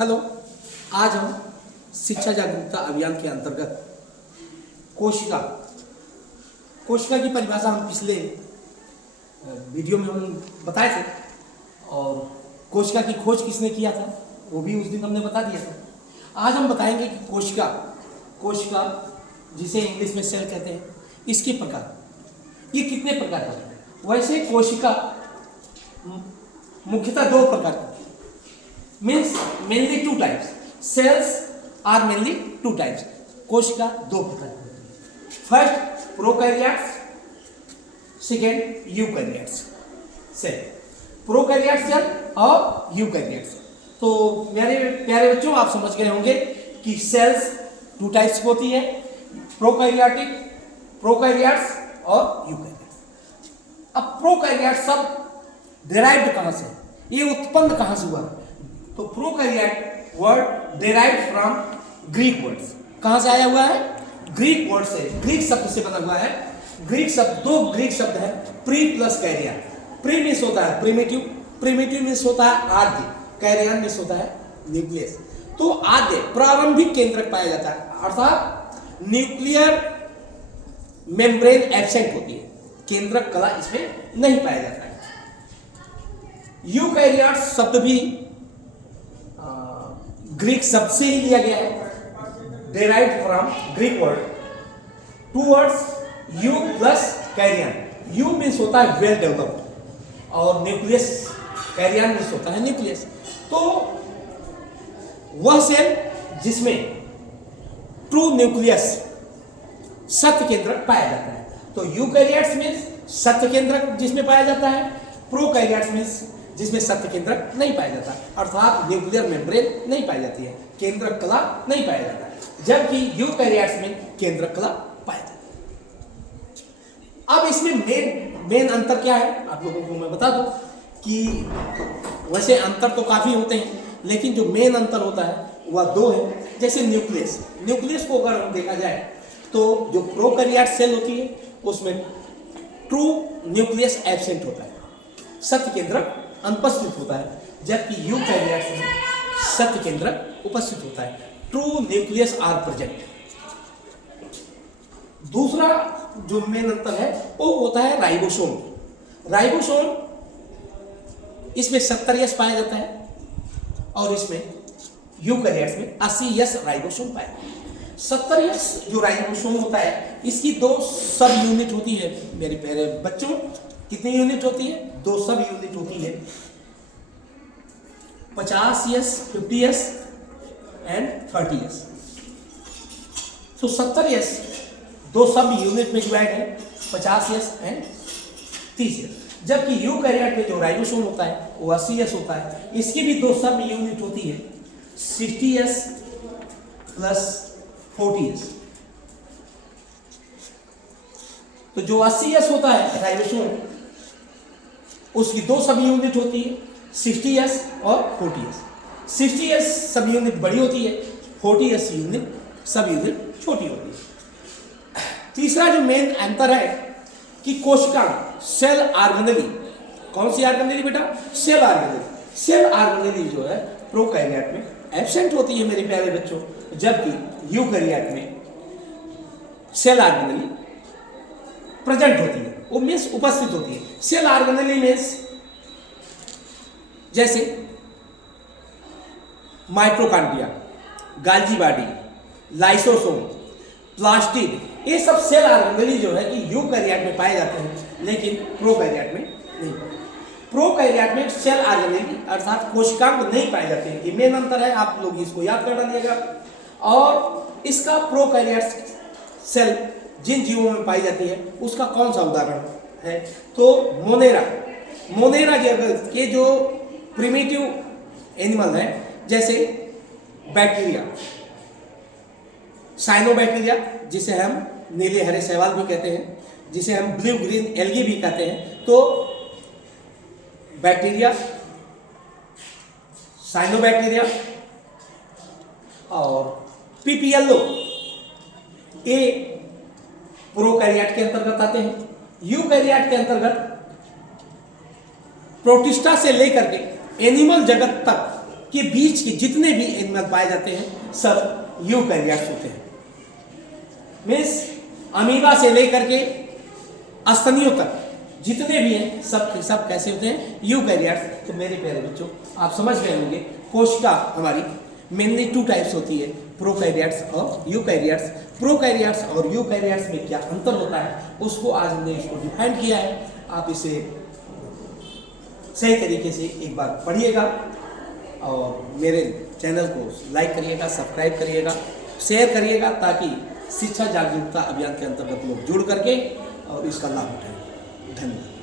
Hello. आज हम शिक्षा जागरूकता अभियान के अंतर्गत कोशिका कोशिका की परिभाषा हम पिछले वीडियो में हम बताए थे, और कोशिका की खोज किसने किया था वो भी उस दिन हमने बता दिया था। आज हम बताएंगे कि कोशिका जिसे इंग्लिश में सेल कहते हैं, इसके प्रकार ये कितने प्रकार के हैं। वैसे कोशिका मुख्यतः दो प्रकार की, means mainly two types. Cells are mainly two types. कोशिका दो प्रकार की होती है। First prokaryotes, second eukaryotes cell. Prokaryote cell और यूकैरियोट सेल। तो मेरे प्यारे बच्चों, आप समझ गए होंगे कि सेल्स टू टाइप्स होती है, प्रोकैरियोटिक, प्रोकैरियोट्स और यूकैरियोट्स। अब प्रोकैरियोट सब डिराइव्ड कहां से, ये उत्पन्न कहां से हुआ? तो prokaryote word derived from Greek words. कहां से आया हुआ है? ग्रीक वर्ड से, ग्रीक शब्द से बना हुआ है। ग्रीक शब्द, दो ग्रीक शब्द है, pre plus karyon. Pre means होता है प्रिमिटिव, प्रिमिटिव मीन्स होता है आद्य, कैरियन मीन्स होता है न्यूक्लियस। तो आद्य प्रारंभिक केंद्रक पाया जाता है, अर्थात न्यूक्लियर मेम्ब्रेन एब्सेंट होती है, केंद्रक कला इसमें नहीं पाया जाता है। यूकैरियोट शब्द भी ग्रीक शब्द से ही लिया गया है, derived from Greek word. Two words eu plus karyon. Eu means होता है वेल डेवलप्ड और न्यूक्लियस, कैरियन मीन्स होता है न्यूक्लियस। तो वह सेल जिसमें ट्रू न्यूक्लियस, सत्य केंद्रक पाया जाता है। तो यूकैरियोट्स मीन्स सत्य केंद्रक जिसमें पाया जाता है, प्रोकैरियोट्स मीन्स जिसमें सत्य केंद्रक नहीं पाया जाता, अर्थात न्यूक्लियर मेम्ब्रेन नहीं पाई जाती है, केंद्रक कला नहीं पाया जाता है, जबकि यूकैरियोट्स में केंद्रक कला पाया जाता है। अब इसमें मेन अंतर क्या है आप लोगों को मैं बता दूं कि वैसे अंतर तो काफी होते हैं, लेकिन जो मेन अंतर होता है वह दो है। जैसे न्यूक्लियस को अगर हम देखा जाए तो जो प्रोकैरियोट सेल होती है उसमें ट्रू न्यूक्लियस एब्सेंट होता है, सत्य केंद्रक अनुपस्थित होता है, जबकि यूकैरियोट्स में सत्य केंद्रक उपस्थित होता है, ट्रू न्यूक्लियस आर प्रेजेंट। दूसरा जो मेन अंतर है वो होता है राइबोसोम। राइबोसोम इसमें 70 यस पाया जाता है और इसमें यूकैरियोट्स में 80 यस राइबोसोम पाया जाता है। 70 यस जो राइबोसोम होता है, इसकी दो सब यूनिट होती है मेरे प्यारे बच्चों। कितनी यूनिट होती है? दो सब यूनिट होती है, 50 यस, 50 यस एंड 30 यस। तो 70 यस दो सब यूनिट में डिवाइड है, 50 यस एंड 30 यस। जबकि यूकैरियोट में जो राइबोसोम होता है वो 80 यस होता है। इसकी भी दो सब यूनिट होती है, 60 यस प्लस 40 यस। तो जो 80 यस होता है राइबोसोम, उसकी दो सब यूनिट होती है, 60 यस और 40 यस। 60 यस सब यूनिट बड़ी होती है, 40 यस यूनिट सब यूनिट छोटी होती है। तीसरा जो मेन अंतर है कि कोशिका सेल ऑर्गेनेली, कौन सी ऑर्गेनेली बेटा? Cell organelle. सेल ऑर्गेनेली जो है प्रोकैरियोट में एब्सेंट होती है मेरे प्यारे बच्चों, जबकि यूकैरियोट में सेल ऑर्गेनेली प्रेजेंट होती है, वो मीन्स उपस्थित होती है। सेल ऑर्गेनेली मीन्स जैसे माइटोकॉन्ड्रिया, गाल्जी बॉडी, लाइसोसोम, प्लास्टिड, ये सब सेल ऑर्गेनेली जो है कि यूकैरियोट में पाए जाते हैं, लेकिन प्रोकैरियोट में नहीं। प्रोकैरियोट में सेल ऑर्गेनेली अर्थात कोशिकांग नहीं पाए जाते हैं। ये मेन अंतर है, आप लोग इसको याद कर डालिएगा। और इसका प्रोकैरियोट सेल जिन जीवों में पाई जाती है उसका कौन सा उदाहरण है? तो मोनेरा के जो प्रिमिटिव एनिमल है, जैसे बैक्टीरिया, साइनोबैक्टीरिया जिसे हम नीले हरे शैवाल भी कहते हैं, जिसे हम ब्लू ग्रीन एल्गी भी कहते हैं। तो बैक्टीरिया, साइनोबैक्टीरिया और पीपीएलओ, ये प्रोकैरियोट के अंतर्गत आते हैं। यूकैरियोट के अंतर्गत प्रोटिस्टा से लेकर के एनिमल जगत तक के बीच के जितने भी एनिमल पाए जाते हैं सब यूकैरियोट्स होते हैं। मीन्स अमीबा से लेकर के स्तनियों तक जितने भी हैं सब के सब कैसे होते हैं? यूकैरियोट्स। तो मेरे प्यारे बच्चों आप समझ गए होंगे कोशिका हमारी मेनली 2 टाइप्स होती है, प्रोकैरियोट्स और यूकैरियोट्स। प्रोकैरियोट्स और यूकैरियोट्स में क्या अंतर होता है उसको आज हमने इसको डिफाइन किया है। आप इसे सही तरीके से एक बार पढ़िएगा और मेरे चैनल को लाइक करिएगा, सब्सक्राइब करिएगा, शेयर करिएगा ताकि शिक्षा जागरूकता अभियान के अंतर्गत लोग जुड़ करके और इसका लाभ उठाएं। धन्यवाद।